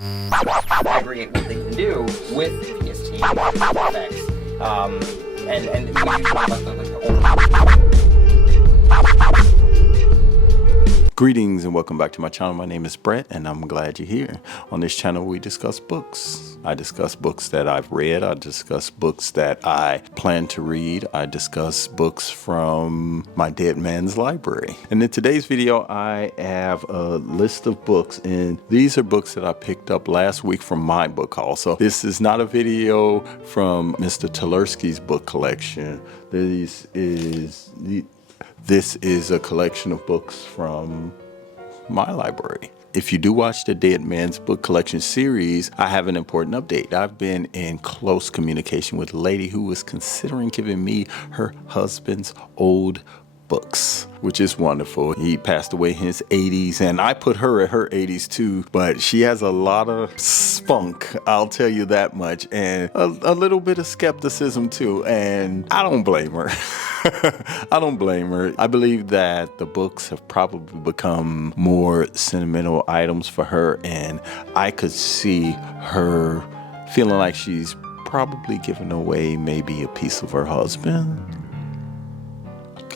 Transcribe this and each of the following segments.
aggregate what they can do with PST effects. And we talk about Greetings and welcome back to my channel. My name is Brett and I'm glad you're here. On this channel we discuss books. I discuss books that I've read. I discuss books that I plan to read. I discuss books from my dead man's library. And in today's video I have a list of books, and these are books that I picked up last week from my book haul. So this is not a video from Mr. Tversky's book collection. This is a collection of books from my library. If you do watch the Dead Man's Book Collection series, I have an important update. I've been in close communication with a lady who was considering giving me her husband's old books, which is wonderful. He passed away in his 80s, and I put her at her 80s too, but she has a lot of spunk, I'll tell you that much, and a little bit of skepticism too, and I don't blame her. I don't blame her. I believe that the books have probably become more sentimental items for her, and I could see her feeling like she's probably giving away maybe a piece of her husband.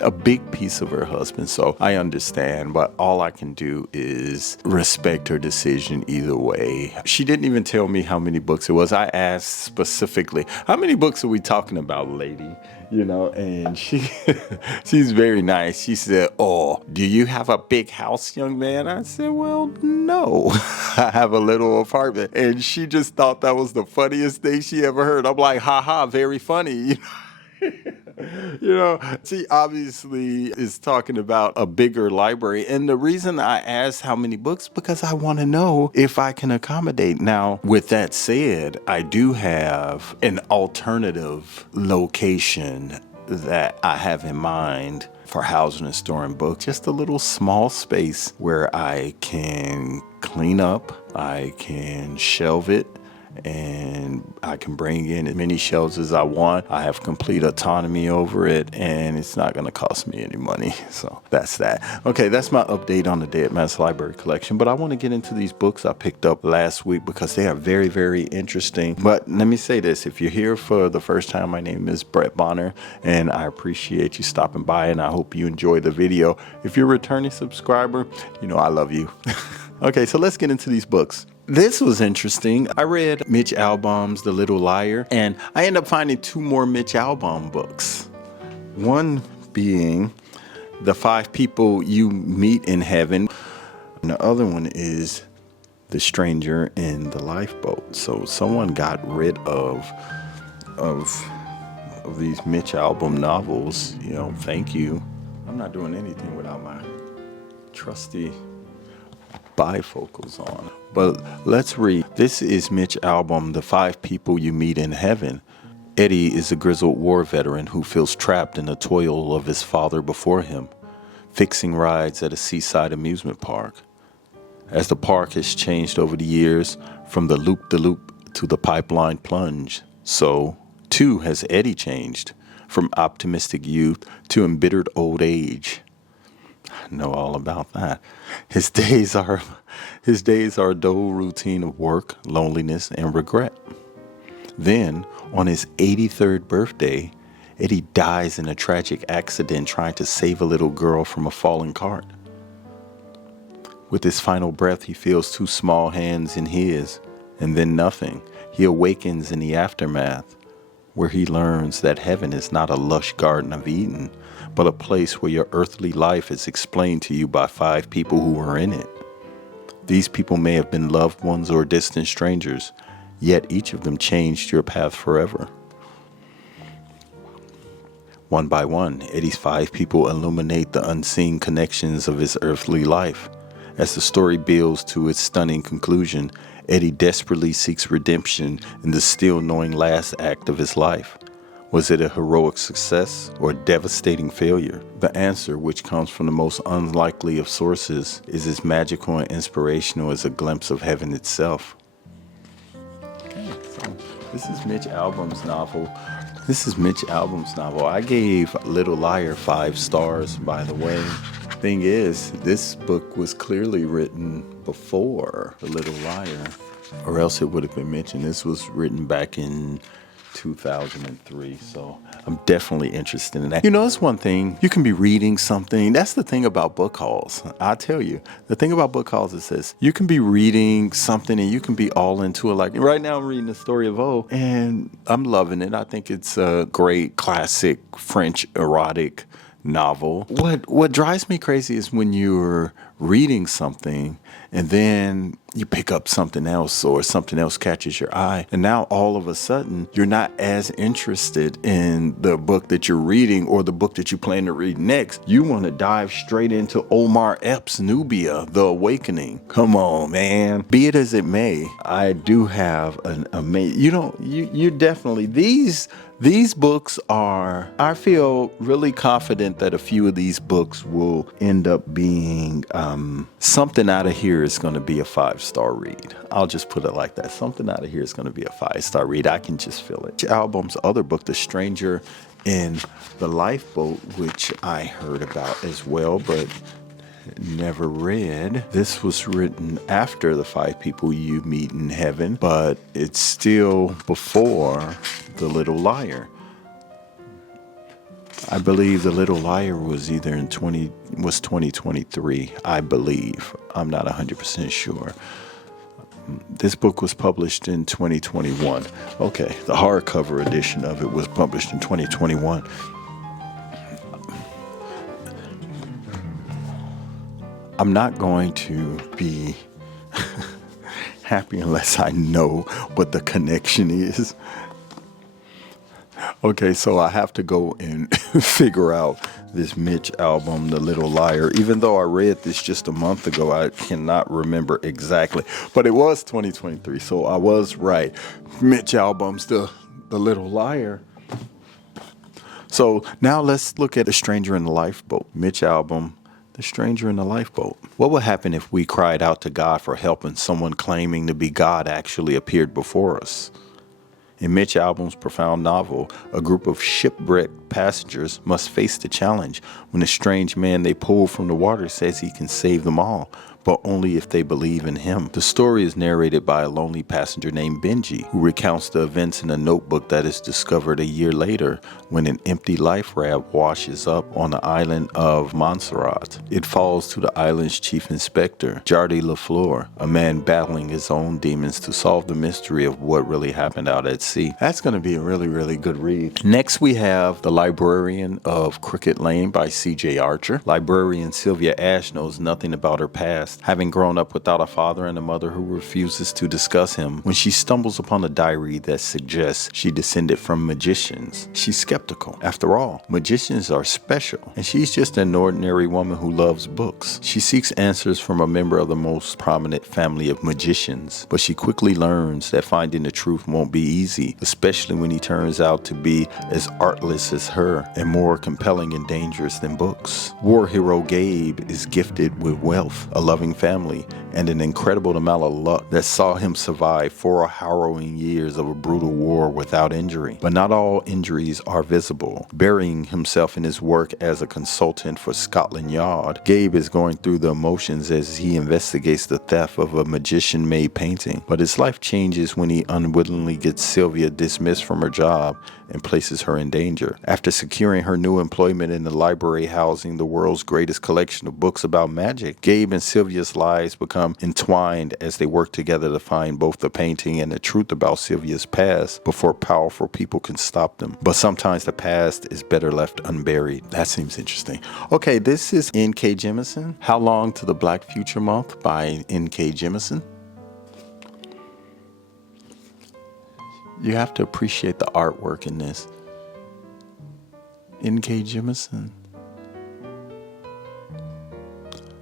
A big piece of her husband. So I understand, but all I can do is respect her decision either way. She didn't even tell me how many books it was. I asked specifically, how many books are we talking about, lady? You know, and she's very nice. She said, "Oh, do you have a big house, young man?" I said, "Well, no, I have a little apartment." And she just thought that was the funniest thing she ever heard. I'm like, haha, very funny. You know, she obviously is talking about a bigger library. And the reason I asked how many books, because I want to know if I can accommodate. Now, with that said, I do have an alternative location that I have in mind for housing and storing books. Just a little small space where I can clean up, I can shelve it, and I can bring in as many shelves as I want. I have complete autonomy over it, and it's not going to cost me any money. So that's that. Okay, that's my update on the Dead Man's Library collection. But I want to get into these books I picked up last week because they are very, very interesting. But let me say this. If you're here for the first time, my name is Brett Bonner, and I appreciate you stopping by, and I hope you enjoy the video. If you're a returning subscriber, you know I love you. Okay, so let's get into these books. This was interesting. I read Mitch Albom's The Little Liar, and I ended up finding two more Mitch Albom books. One being The 5 People You Meet in Heaven, and the other one is The Stranger in the Lifeboat. So someone got rid of these Mitch Albom novels. You know, thank you. I'm not doing anything without my trusty bifocals on. But let's read. This is Mitch Albom, The 5 People You Meet in Heaven. Eddie is a grizzled war veteran who feels trapped in the toil of his father before him, fixing rides at a seaside amusement park. As the park has changed over the years, from the loop-de-loop to the pipeline plunge, so too has Eddie changed, from optimistic youth to embittered old age. I know all about that. His days are a dull routine of work, loneliness, and regret. Then, on his 83rd birthday, Eddie dies in a tragic accident trying to save a little girl from a falling cart. With his final breath, he feels 2 small hands in his, and then nothing. He awakens in the aftermath, where he learns that heaven is not a lush Garden of Eden, but a place where your earthly life is explained to you by 5 people who are in it. These people may have been loved ones or distant strangers, yet each of them changed your path forever. One by one, Eddie's 5 people illuminate the unseen connections of his earthly life. As the story builds to its stunning conclusion, Eddie desperately seeks redemption in the still knowing last act of his life. Was it a heroic success or a devastating failure? The answer, which comes from the most unlikely of sources, is as magical and inspirational as a glimpse of heaven itself. Okay, so this is Mitch Albom's novel. I gave Little Liar 5 stars, by the way. Thing is, this book was clearly written before The Little Liar. or else it would have been mentioned. This was written back in 2003, so I'm definitely interested in that. You know, it's one thing, you can be reading something. That's the thing about book hauls. I tell you, the thing about book hauls is this: you can be reading something and you can be all into it. Like right now I'm reading The Story of O, and I'm loving it. I think it's a great classic French erotic novel. What drives me crazy is when you're reading something and then you pick up something else or something else catches your eye, and now all of a sudden you're not as interested in the book that you're reading or the book that you plan to read next. You want to dive straight into Omar Epps' Nubia, The Awakening. Come on, man. Be it as it may, I do have an amazing, you definitely, these books are, I feel really confident that a few of these books will end up being, something out of here is going to be a 5-star read. I'll just put it like that. Something out of here is going to be a 5-star read. I can just feel it. Mitch Albom's other book, The Stranger in the Lifeboat, which I heard about as well, but never read. This was written after The Five People You Meet in Heaven, but it's still before The Little Liar. I believe The Little Liar was either in 2023, I believe. I'm not 100% sure. This book was published in 2021. Okay, the hardcover edition of it was published in 2021. I'm not going to be happy unless I know what the connection is. Okay, so I have to go and figure out this Mitch Albom, The Little Liar. Even though I read this just a month ago, I cannot remember exactly. But it was 2023, so I was right. Mitch Albom's The Little Liar. So now let's look at The Stranger in the Lifeboat. Mitch Albom, The Stranger in the Lifeboat. What would happen if we cried out to God for help and someone claiming to be God actually appeared before us? In Mitch Albom's profound novel, a group of shipwrecked passengers must face the challenge when a strange man they pull from the water says he can save them all, but only if they believe in him. The story is narrated by a lonely passenger named Benji, who recounts the events in a notebook that is discovered a year later when an empty life raft washes up on the island of Montserrat. It falls to the island's chief inspector, Jardy LaFleur, a man battling his own demons to solve the mystery of what really happened out at sea. That's going to be a really, really good read. Next, we have The Librarian of Crooked Lane by C.J. Archer. Librarian Sylvia Ash knows nothing about her past, having grown up without a father and a mother who refuses to discuss him. When she stumbles upon a diary that suggests she descended from magicians, she's skeptical. After all, magicians are special, and she's just an ordinary woman who loves books. She seeks answers from a member of the most prominent family of magicians, but she quickly learns that finding the truth won't be easy, especially when he turns out to be as artless as her and more compelling and dangerous than books. War hero Gabe is gifted with wealth, a loving family, and an incredible amount of luck that saw him survive 4 harrowing years of a brutal war without injury. But not all injuries are visible. Burying himself in his work as a consultant for Scotland Yard, Gabe is going through the emotions as he investigates the theft of a magician-made painting. But his life changes when he unwittingly gets Sylvia dismissed from her job and places her in danger. After securing her new employment in the library housing the world's greatest collection of books about magic, Gabe and Sylvia's lives become entwined as they work together to find both the painting and the truth about Sylvia's past before powerful people can stop them. But sometimes the past is better left unburied. That seems interesting. Okay, this is N.K. Jemisin. How Long to the Black Future Month by N.K. Jemisin. You have to appreciate the artwork in this. N.K. Jemisin.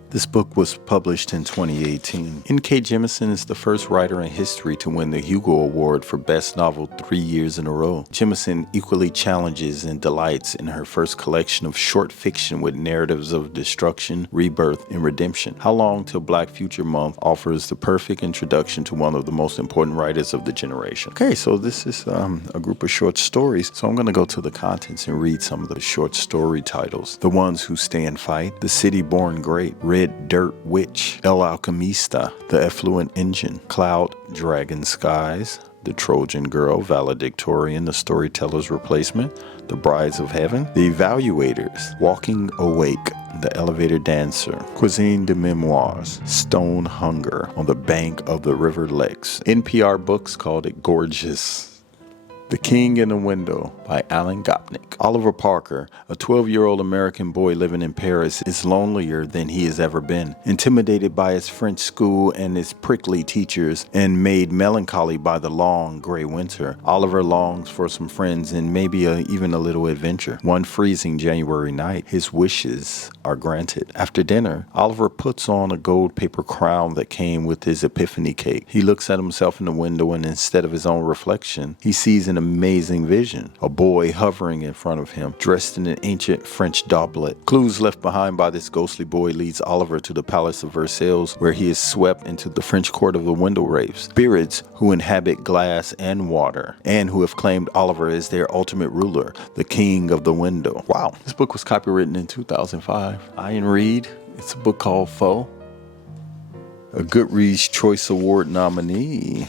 This book was published in 2018. N.K. Jemisin is the first writer in history to win the Hugo Award for Best Novel 3 years in a row. Jemisin equally challenges and delights in her first collection of short fiction with narratives of destruction, rebirth, and redemption. How Long Till Black Future Month offers the perfect introduction to one of the most important writers of the generation. Okay, so this is a group of short stories. So I'm going to go to the contents and read some of the short story titles. The Ones Who Stand Fight, The City Born Great, Red Red Dirt Witch, El Alchemista, The Effluent Engine, Cloud Dragon Skies, The Trojan Girl, Valedictorian, The Storyteller's Replacement, The Brides of Heaven, The Evaluators, Walking Awake, The Elevator Dancer, Cuisine de Memoirs, Stone Hunger, On the Bank of the River Lex. NPR Books called it gorgeous. The King in the Window by Alan Gopnik. Oliver Parker, a 12-year-old American boy living in Paris, is lonelier than he has ever been. Intimidated by his French school and its prickly teachers, and made melancholy by the long, gray winter, Oliver longs for some friends and maybe even a little adventure. One freezing January night, his wishes are granted. After dinner, Oliver puts on a gold paper crown that came with his epiphany cake. He looks at himself in the window, and instead of his own reflection, he sees an amazing vision. A boy hovering in front of him, dressed in an ancient French doublet. Clues left behind by this ghostly boy leads Oliver to the Palace of Versailles, where he is swept into the French court of the window wraiths, spirits who inhabit glass and water, and who have claimed Oliver as their ultimate ruler, the King of the Window. Wow. This book was copywritten in 2005. Ian Reid. It's a book called Foe. A Goodreads Choice Award nominee.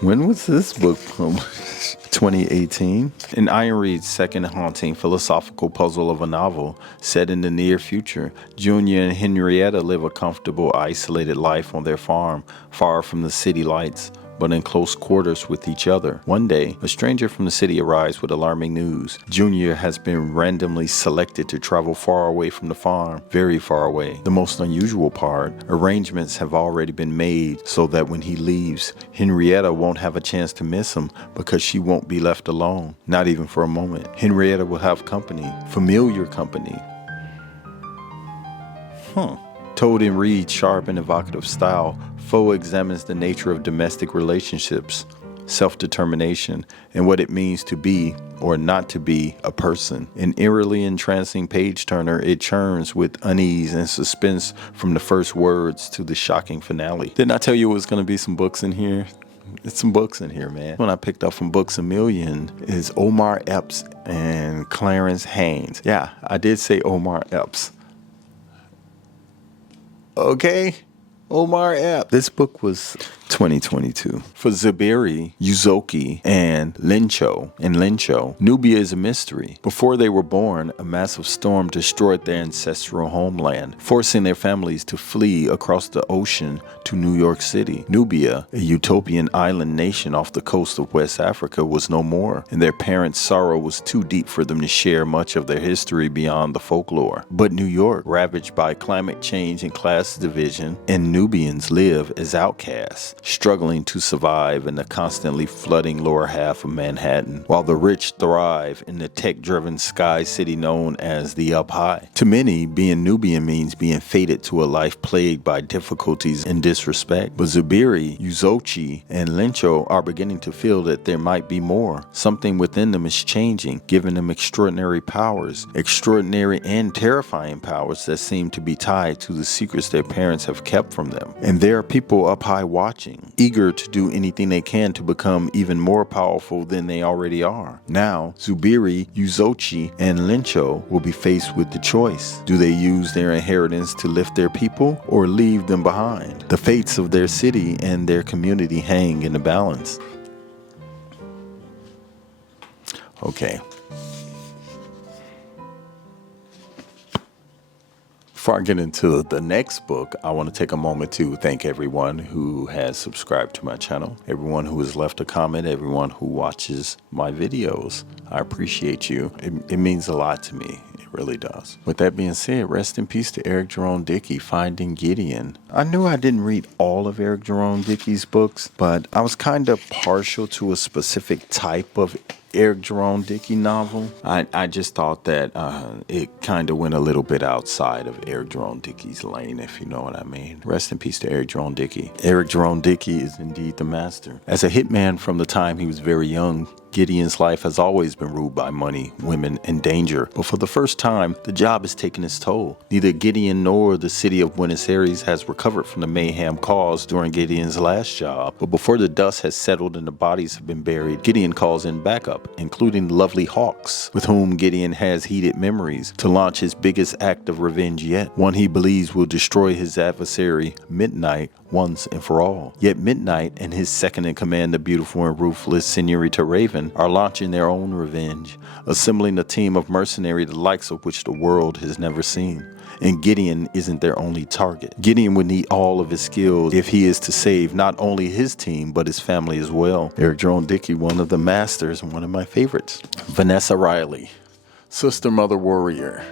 When was this book published? 2018. In Ian Reid's second haunting philosophical puzzle of a novel set in the near future, Junior and Henrietta live a comfortable, isolated life on their farm, far from the city lights, but in close quarters with each other. One day, a stranger from the city arrives with alarming news. Junior has been randomly selected to travel far away from the farm, very far away. The most unusual part, arrangements have already been made so that when he leaves, Henrietta won't have a chance to miss him because she won't be left alone, not even for a moment. Henrietta will have company, familiar company. Told in Reid's sharp and evocative style, Foe examines the nature of domestic relationships, self-determination, and what it means to be or not to be a person. An eerily entrancing page-turner, it churns with unease and suspense from the first words to the shocking finale. Didn't I tell you it was going to be some books in here? It's some books in here, man. One I picked up from Books A Million is Omar Epps and Clarence Haynes. Yeah, I did say Omar Epps. Okay, Omar Epps. This book was 2022. For Zuberi, Yuzoki, and Lincho, Nubia is a mystery. Before they were born, a massive storm destroyed their ancestral homeland, forcing their families to flee across the ocean to New York City. Nubia, a utopian island nation off the coast of West Africa, was no more, and their parents' sorrow was too deep for them to share much of their history beyond the folklore. But New York, ravaged by climate change and class division, and Nubians live as outcasts, struggling to survive in the constantly flooding lower half of Manhattan, while the rich thrive in the tech-driven sky city known as the Up High. To many, being Nubian means being fated to a life plagued by difficulties and disrespect. But Zuberi, Yuzochi, and Lincho are beginning to feel that there might be more. Something within them is changing, giving them extraordinary powers, extraordinary and terrifying powers that seem to be tied to the secrets their parents have kept from them. And there are people up high watching, eager to do anything they can to become even more powerful than they already are. Now, Zuberi, Yuzochi, and Lincho will be faced with the choice. Do they use their inheritance to lift their people or leave them behind? The fates of their city and their community hang in the balance. Okay. Before I get into the next book, I want to take a moment to thank everyone who has subscribed to my channel, everyone who has left a comment, everyone who watches my videos. I appreciate you. It means a lot to me. It really does. With that being said, rest in peace to Eric Jerome Dickey, Finding Gideon. I knew I didn't read all of Eric Jerome Dickey's books, but I was kind of partial to a specific type of Eric Jerome Dickey novel. I just thought that it kind of went a little bit outside of Eric Jerome Dickey's lane, if you know what I mean. Rest in peace to Eric Jerome Dickey. Eric Jerome Dickey is indeed the master. As a hitman from the time he was very young, Gideon's life has always been ruled by money, women, and danger, but for the first time, the job has taken its toll. Neither Gideon nor the city of Buenos Aires has recovered from the mayhem caused during Gideon's last job, but before the dust has settled and the bodies have been buried, Gideon calls in backup, including the lovely Hawks, with whom Gideon has heated memories, to launch his biggest act of revenge yet, one he believes will destroy his adversary, Midnight, once and for all. Yet Midnight and his second-in-command, the beautiful and ruthless Senorita Raven, are launching their own revenge, assembling a team of mercenaries the likes of which the world has never seen. And Gideon isn't their only target. Gideon would need all of his skills if he is to save not only his team, but his family as well. Eric Jerome Dickey, one of the masters and one of my favorites. Vanessa Riley, Sister Mother Warrior.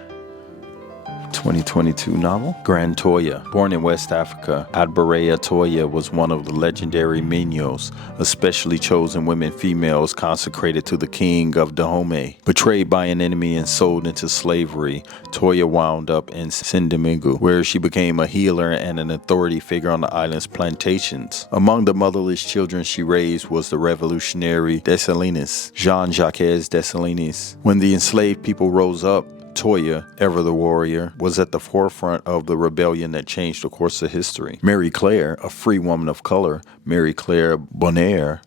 2022 novel. Grand Toya. Born in West Africa, Adbareya Toya was one of the legendary Minyos, especially chosen women females consecrated to the king of Dahomey. Betrayed by an enemy and sold into slavery, Toya wound up in Saint Domingo, where she became a healer and an authority figure on the island's plantations. Among the motherless children she raised was the revolutionary Dessalines, Jean-Jacques Dessalines. When the enslaved people rose up, Toya, ever the warrior, was at the forefront of the rebellion that changed the course of history. Mary Claire, a free woman of color, Mary Claire Bonaire,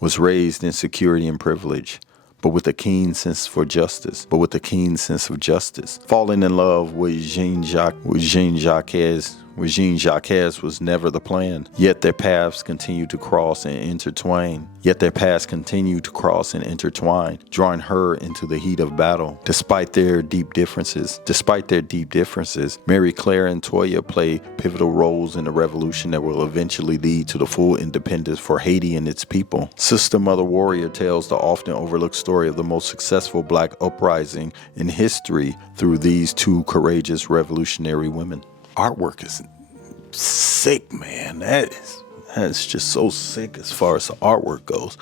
was raised in security and privilege, but with a keen sense of justice. Falling in love with Jean-Jacques was never the plan. Yet their paths continue to cross and intertwine. Drawing her into the heat of battle. Despite their deep differences, Mary Claire and Toya play pivotal roles in the revolution that will eventually lead to the full independence for Haiti and its people. Sister Mother Warrior tells the often overlooked story of the most successful Black uprising in history through these two courageous revolutionary women. Artwork is sick, man. That's just so sick as far as the artwork goes.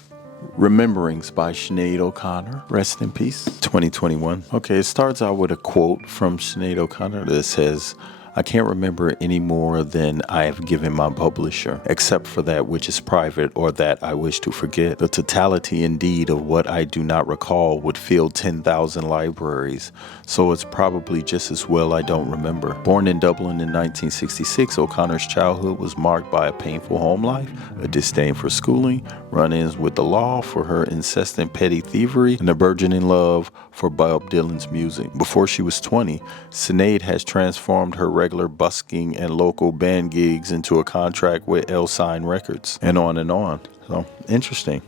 Rememberings by Sinead O'Connor. Rest in peace. 2021. Okay, it starts out with a quote from Sinead O'Connor that says, "I can't remember any more than I have given my publisher, except for that which is private or that I wish to forget. The totality indeed of what I do not recall would fill 10,000 libraries, so it's probably just as well I don't remember." Born in Dublin in 1966, O'Connor's childhood was marked by a painful home life, a disdain for schooling, run-ins with the law for her incessant petty thievery, and a burgeoning love for Bob Dylan's music. Before she was 20, Sinead has transformed her regular busking and local band gigs into a contract with L Sign Records, and on and on. So, interesting.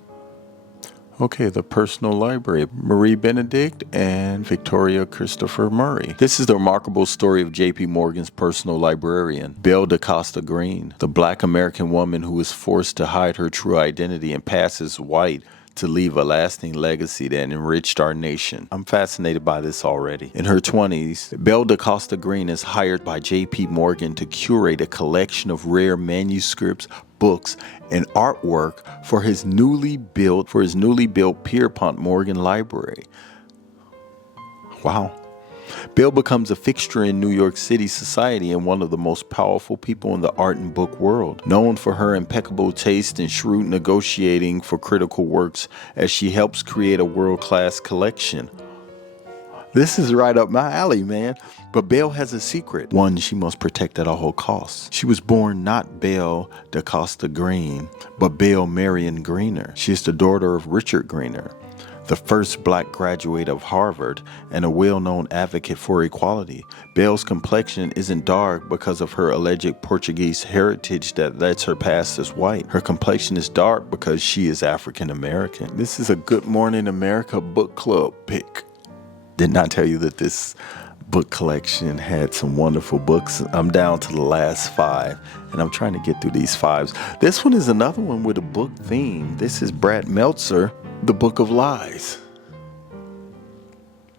Okay, the personal library. Marie Benedict and Victoria Christopher Murray. This is the remarkable story of J.P. Morgan's personal librarian, Belle DaCosta Green, the Black American woman who is forced to hide her true identity and pass as white to leave a lasting legacy that enriched our nation. I'm fascinated by this already. In her 20s, Belle DaCosta Green is hired by J.P. Morgan to curate a collection of rare manuscripts, books, and artwork for his newly built Pierpont Morgan Library. Wow. Belle becomes a fixture in New York City society and one of the most powerful people in the art and book world, known for her impeccable taste and shrewd negotiating for critical works as she helps create a world-class collection. This is right up my alley, man. But Belle has a secret, one she must protect at all costs. She was born not Belle DaCosta Green, but Belle Marion Greener. She is the daughter of Richard Greener, the first Black graduate of Harvard and a well-known advocate for equality. Belle's complexion isn't dark because of her alleged Portuguese heritage that lets her pass as white. Her complexion is dark because she is African American. This is a Good Morning America book club pick. Did not tell you that this book collection had some wonderful books. I'm down to the last 5, and I'm trying to get through these 5s. This one is another one with a book theme. This is Brad Meltzer, The Book of Lies,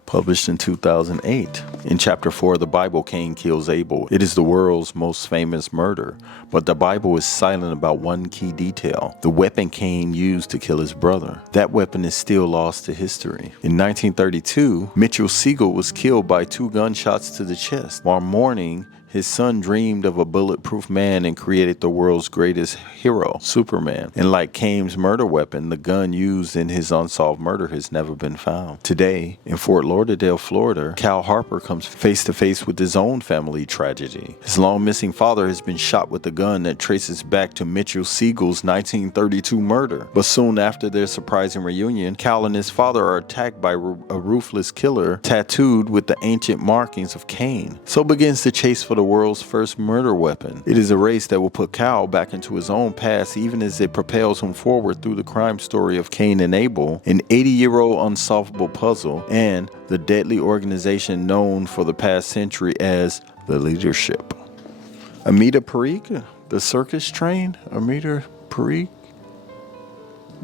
published in 2008. In chapter 4 of the Bible, Cain kills Abel. It is the world's most famous murder, but the Bible is silent about one key detail: the weapon Cain used to kill his brother. That weapon is still lost to history. In 1932, Mitchell Siegel was killed by 2 gunshots to the chest. While mourning his son dreamed of a bulletproof man and created the world's greatest hero, Superman. And like Kane's murder weapon, the gun used in his unsolved murder has never been found. Today, in Fort Lauderdale, Florida, Cal Harper comes face to face with his own family tragedy. His long missing father has been shot with a gun that traces back to Mitchell Siegel's 1932 murder. But soon after their surprising reunion, Cal and his father are attacked by a ruthless killer tattooed with the ancient markings of Kane. So begins the chase for the world's first murder weapon. It is a race that will put Cal back into his own past even as it propels him forward through the crime story of Cain and Abel, an 80-year-old unsolvable puzzle, and the deadly organization known for the past century as the Leadership. Amita Parikh, the Circus Train? Amita Parikh?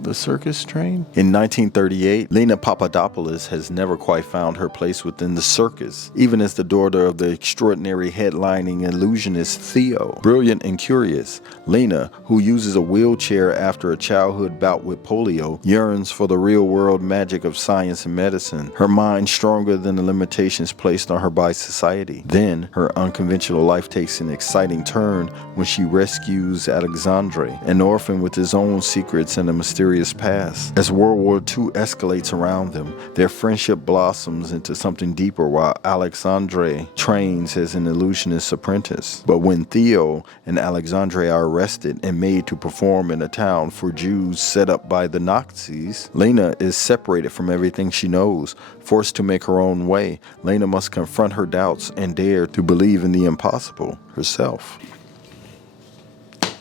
The Circus Train? In 1938, Lena Papadopoulos has never quite found her place within the circus, even as the daughter of the extraordinary headlining illusionist Theo. Brilliant and curious, Lena, who uses a wheelchair after a childhood bout with polio, yearns for the real-world magic of science and medicine, her mind stronger than the limitations placed on her by society. Then, her unconventional life takes an exciting turn when she rescues Alexandre, an orphan with his own secrets and a mysterious past. As World War II escalates around them, their friendship blossoms into something deeper while Alexandre trains as an illusionist apprentice. But when Theo and Alexandre are arrested and made to perform in a town for Jews set up by the Nazis, Lena is separated from everything she knows. Forced to make her own way, Lena must confront her doubts and dare to believe in the impossible herself.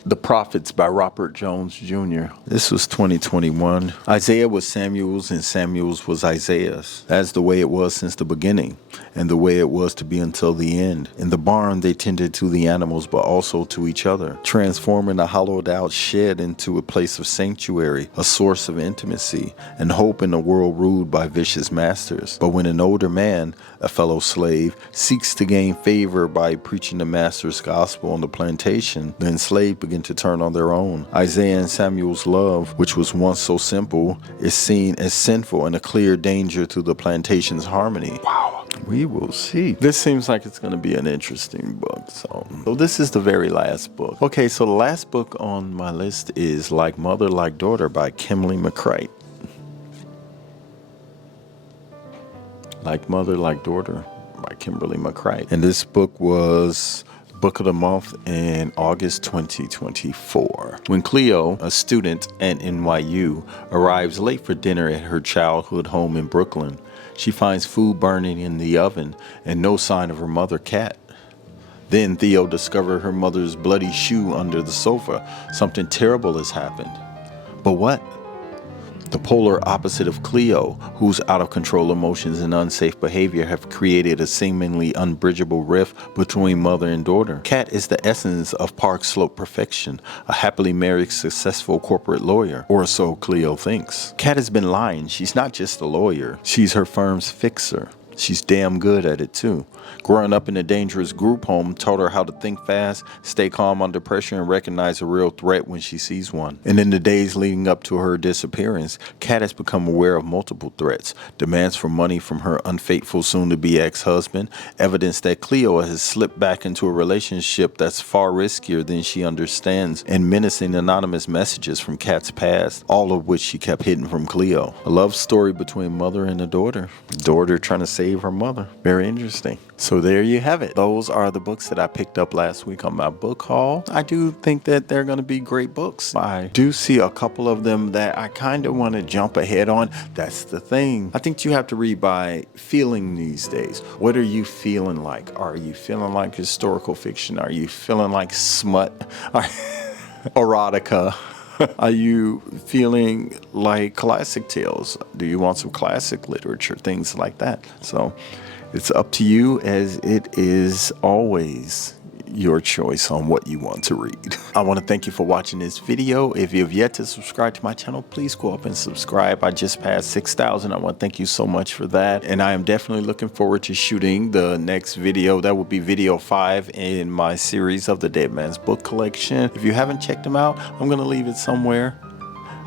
The Prophets by Robert Jones Jr. This was 2021. Isaiah was Samuel's and Samuel's was Isaiah's. That's the way it was since the beginning and the way it was to be until the end. In the barn, they tended to the animals but also to each other, transforming a hollowed out shed into a place of sanctuary, a source of intimacy, and hope in a world ruled by vicious masters. But when an older man, a fellow slave, seeks to gain favor by preaching the master's gospel on the plantation, the enslaved begin to turn on their own. Isaiah and Samuel's love, which was once so simple, is seen as sinful and a clear danger to the plantation's harmony. Wow. We will see. This seems like it's going to be an interesting book. So this is the very last book. Okay, so the last book on my list is Like Mother, Like Daughter by Kimberly McCreight. Like Mother, Like Daughter by Kimberly McCreight. And this book was Book of the Month in August 2024. When Cleo, a student at NYU, arrives late for dinner at her childhood home in Brooklyn, she finds food burning in the oven and no sign of her mother, Kat. Then Theo discovers her mother's bloody shoe under the sofa. Something terrible has happened. But what? The polar opposite of Cleo, whose out-of-control emotions and unsafe behavior have created a seemingly unbridgeable rift between mother and daughter. Kat is the essence of Park Slope perfection, a happily married, successful corporate lawyer, or so Cleo thinks. Kat has been lying. She's not just a lawyer. She's her firm's fixer. She's damn good at it too. Growing up in a dangerous group home taught her how to think fast, stay calm under pressure, and recognize a real threat when she sees one. And in the days leading up to her disappearance, Kat has become aware of multiple threats: demands for money from her unfaithful soon-to-be ex-husband, evidence that Cleo has slipped back into a relationship that's far riskier than she understands, and menacing anonymous messages from Kat's past, all of which she kept hidden from Cleo. A love story between mother and a daughter. Daughter trying to save her mother. Very interesting. So there you have it. Those are the books that I picked up last week on my book haul. I do think that they're going to be great books. I do see a couple of them that I kind of want to jump ahead on. That's the thing. I think you have to read by feeling these days. What are you feeling like? Are you feeling like historical fiction? Are you feeling like smut? Erotica? Are you feeling like classic tales? Do you want some classic literature? Things like that. So it's up to you, as it is always your choice on what you want to read. I want to thank you for watching this video. If you have yet to subscribe to my channel, please go up and subscribe. I just passed 6,000. I want to thank you so much for that. And I am definitely looking forward to shooting the next video. That will be video 5 in my series of the Dead Man's Book Collection. If you haven't checked them out, I'm going to leave it somewhere.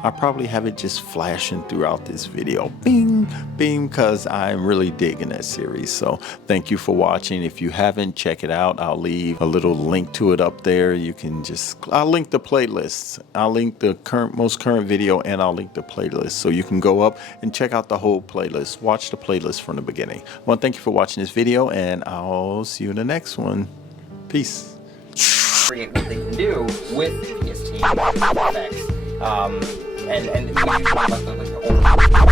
I probably have it just flashing throughout this video. Bing, bing, because I'm really digging that series. So thank you for watching. If you haven't, check it out. I'll leave a little link to it up there. You can I'll link the playlists. I'll link the most current video, and I'll link the playlist. So you can go up and check out the whole playlist. Watch the playlist from the beginning. I want to thank you for watching this video, and I'll see you in the next one. Peace. Create what they can do with PS effects. And we usually like the